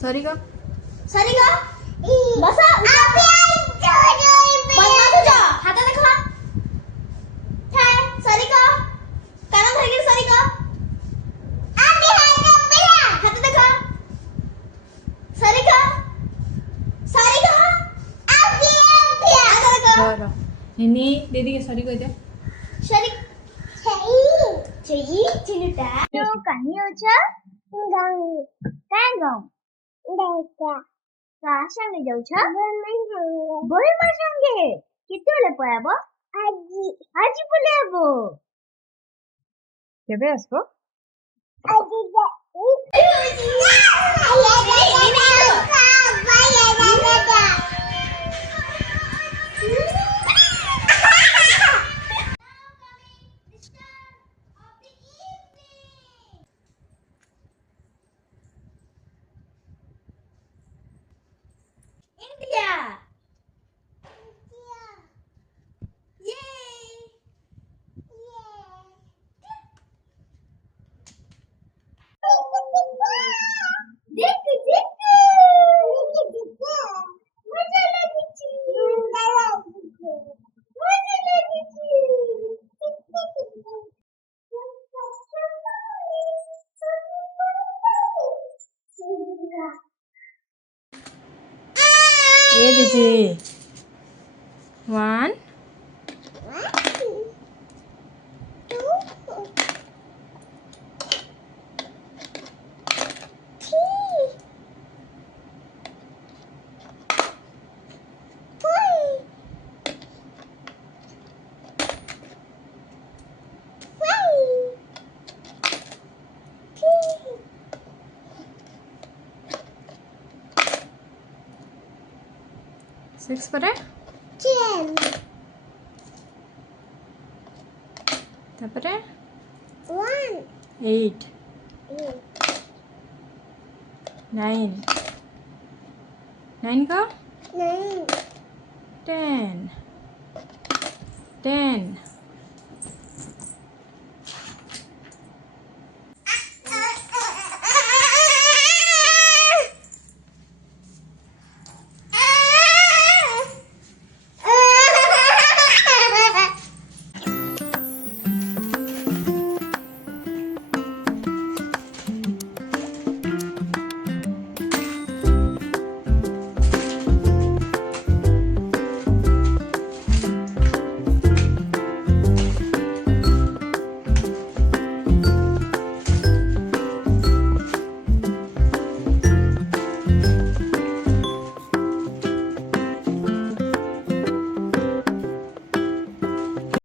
Sorry का बसा हाता देखा ठाय सॉरी का कान धरके सॉरी का हाता देखा सॉरी का हाता देखा निन्नी दीदी के सॉरी कह दे सॉरी చెయ్యి చిలుట కన్ని వచ్చా કાંઈ ગાઉં કા સંગે જાઉં છો બોલમાં સંગે કેତେବେଳେ ପଳାବ ଆଜି ପଳାବ केबे आसबो India. ये दीजिए 1 6 परे तापरे 8 9 का 10